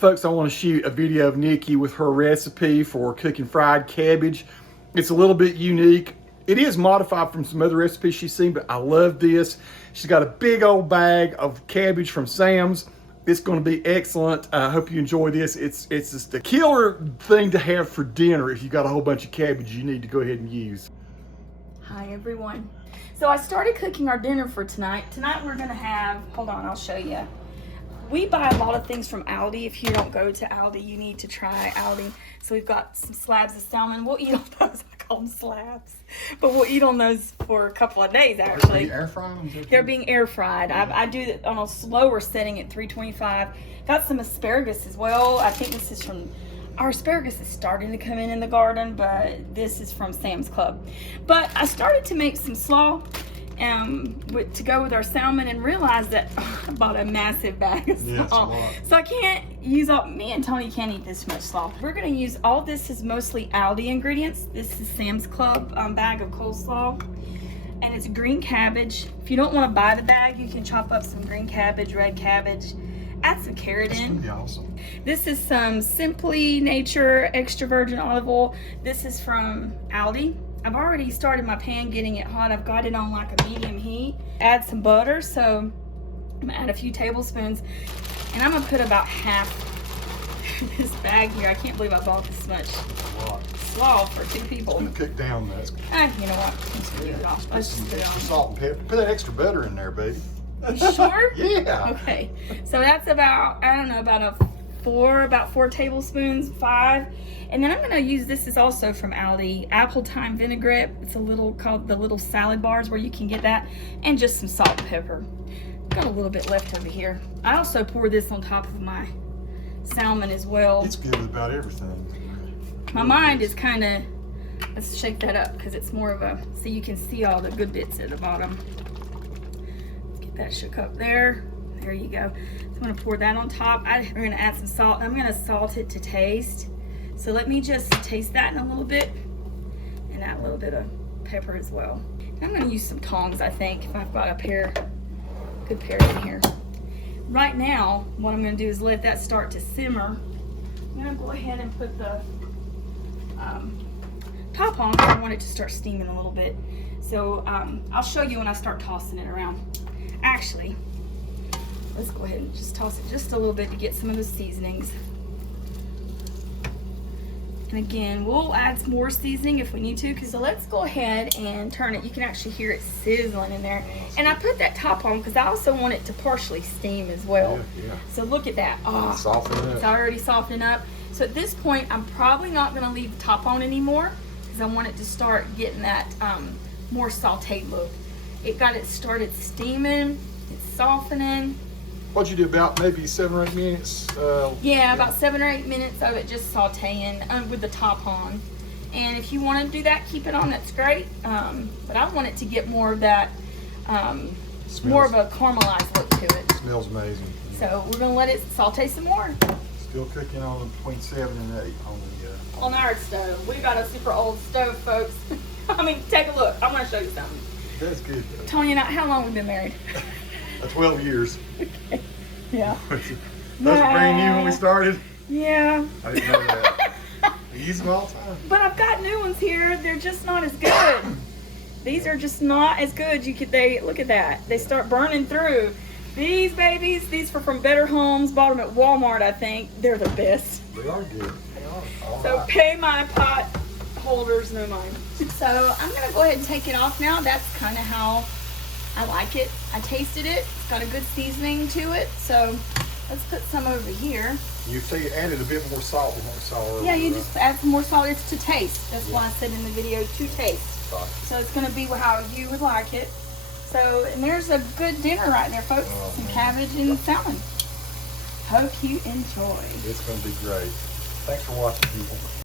Folks, I want to shoot a video of Nikki with her recipe for cooking fried cabbage. It's a little bit unique. It is modified from some other recipes she's seen, but I love this. She's got a big old bag of cabbage from Sam's. It's going to be excellent. I hope you enjoy this. It's just a killer thing to have for dinner. If you got a whole bunch of cabbage you need to go ahead and use. Hi everyone. So I started cooking our dinner for tonight. Tonight we're gonna have, hold on, I'll show you. We buy a lot of things from Aldi. If you don't go to Aldi, you need to try Aldi. So we've got some slabs of salmon. We'll eat on those. I call them slabs. But we'll eat on those for a couple of days, actually. Are you air frying them? They're being air fried. I do it on a slower setting at 325. Got some asparagus as well. I think this is from, our asparagus is starting to come in the garden, but this is from Sam's Club. But I started to make some slaw to go with our salmon and realized that I bought a massive bag of slaw. Yeah, so I can't use all, me and Tony can't eat this much slaw. We're gonna use, all this is mostly Aldi ingredients. This is Sam's Club bag of coleslaw. And it's green cabbage. If you don't wanna buy the bag, you can chop up some green cabbage, red cabbage, add some carrot in. That's awesome. This is some Simply Nature extra virgin olive oil. This is from Aldi. I've already started my pan getting it hot. I've got it on like a medium heat. Add some butter, so I'm gonna add a few tablespoons. And I'm gonna put about half this bag here. I can't believe I bought this much slaw for 2 people. It's gonna cook down that. You know what? Let's get it off. Let's just put it on. Salt and pepper. Put that extra butter in there, baby. You sure? Yeah. Okay. So that's about, I don't know, about 4 tablespoons, 5. And then I'm gonna use, this is also from Aldi, apple thyme vinaigrette. It's a little, called the little salad bars where you can get that, and just some salt and pepper. Got a little bit left over here. I also pour this on top of my salmon as well. It's good with about everything. My mind is kind of, let's shake that up because it's more of a, so you can see all the good bits at the bottom. Let's get that shook up there. There you go. So I'm gonna pour that on top. We're gonna add some salt. I'm gonna salt it to taste. So let me just taste that in a little bit, and add a little bit of pepper as well. And I'm gonna use some tongs, I think, if I've got a good pair in here. Right now, what I'm gonna do is let that start to simmer. I'm gonna go ahead and put the top on because I want it to start steaming a little bit. So I'll show you when I start tossing it around. Actually, let's go ahead and just toss it just a little bit to get some of the seasonings. And again, we'll add some more seasoning if we need to. So let's go ahead and turn it. You can actually hear it sizzling in there. And I put that top on because I also want it to partially steam as well. Yeah. So look at that. Oh, it's already softening up. So at this point, I'm probably not gonna leave the top on anymore because I want it to start getting that more sauteed look. It got it started steaming, it's softening. What'd you do, about maybe 7 or 8 minutes? Yeah, about 7 or 8 minutes of it just sauteing with the top on. And if you want to do that, keep it on, that's great. But I want it to get more of that, more of a caramelized look to it. Smells amazing. So we're going to let it saute some more. Still cooking on between 7 and 8 on our stove. We got a super old stove, folks. I mean, take a look. I want to show you something. That's good. Tony and I, how long have we been married? 12 years. Okay. Yeah. That's brand new when we started. Yeah. I didn't know that. We use them all the time. But I've got new ones here. They're just not as good. These are just not as good. Look at that. They start burning through. These babies, these are from Better Homes. Bought them at Walmart, I think. They're the best. They are good. They are. All so right. Pay my pot holders no mind. So I'm gonna go ahead and take it off now. That's kind of how I like it. I tasted it. It's got a good seasoning to it. So let's put some over here. You say you added a bit more salt than what we saw earlier. Yeah, you just add some more salt. It's to taste. That's why I said in the video to taste. Gotcha. So it's gonna be how you would like it. So, and there's a good dinner right there, folks. Some cabbage and salmon. Hope you enjoy. It's gonna be great. Thanks for watching, people.